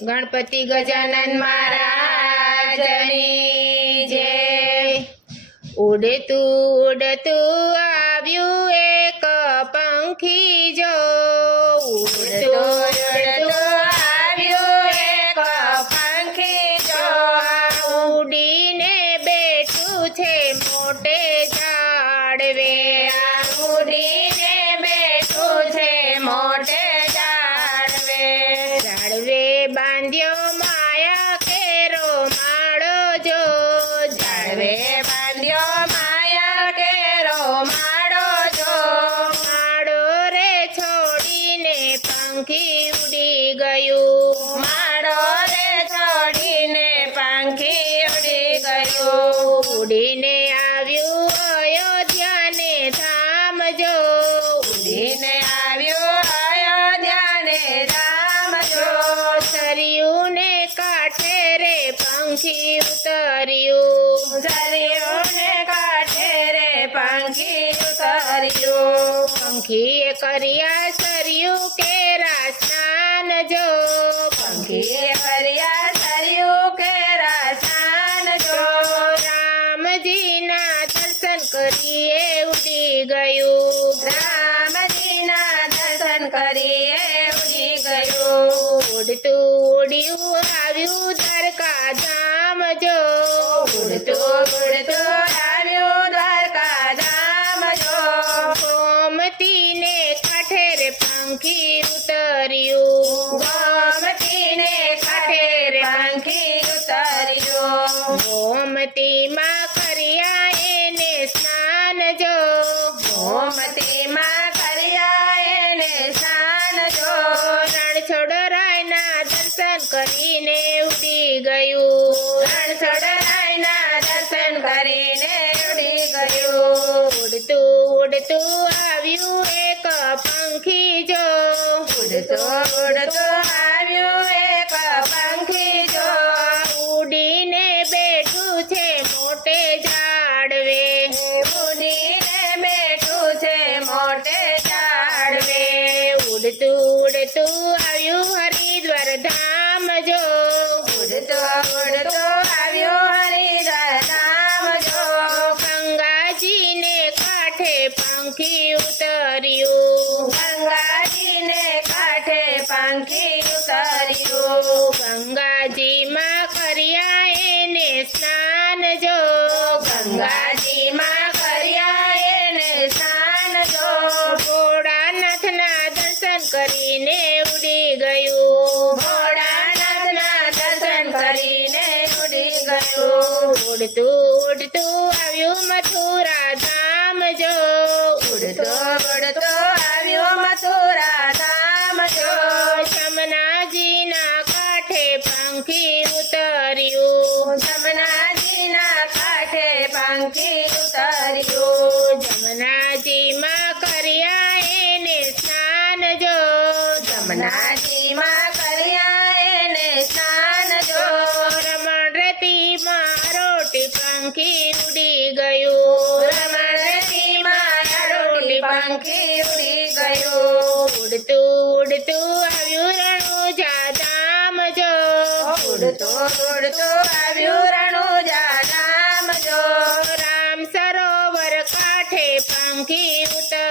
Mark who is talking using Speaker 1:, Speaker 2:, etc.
Speaker 1: ગણપતિ ગજાનન મહારાજની જય ઉડતું ઉડતું આવ્યું એક પંખી જો. ઉડતું ઉડતું આવ્યું એક પંખી જો. ઉડીને પંખીએ કર્યા સર્યું કે સ્નાન જો પંખીએ કર્યા સર્યું કે સ્નાન જો રામજીના દર્શન કરીએ ઉડી ગયું. રામજીના દર્શન કરીએ ઉડી ગયું. ઉડતું ઉડ્યું આવ્યું દ્વારકા ધામ જો. ઉડતું ઉડતું ઉતર્યું. ગોમતીને કાંઠે રે પંખી ઉતર્યું ગોમતીમાં કર્યા એને સ્નાન જો કર્યા એને સ્નાન જો રણછોડરાયના દર્શન કરીને ઉડી ગયું. રણછોડરાયના ઉડતું આવ્યું એક પંખી જો. ઉડીને બેઠું છે મોટે ઝાડવે. ઉડીને બેઠું છે મોટે ઝાડવે. ઉડતું ઉડતું આવ્યું હરિદ્વાર ધામ જો. ઉડતું ઉડતું આવ્યો હરિદ્વાર ધામ જો. ગંગાજીને કાંઠે પંખી ઉતર્યું. ગંગાજીમાં કર્યા એને સ્નાન ભોળાનાથના દર્શન કરીને ઉડી ગયું. ભોળાનાથના દર્શન કરીને ઉડી ગયું. ઉડતું પંખી ઉડી ગયું. રમણ રતીમાં રોટી પંખી ઉડી ગયું. ઉડતું ઉડતું આવ્યું રણુજા ધામ જો. ઉડતું ઉડતું આવ્યું રણુજા ધામ જો. રામ સરોવર કાંઠે પંખી ઉતર્યું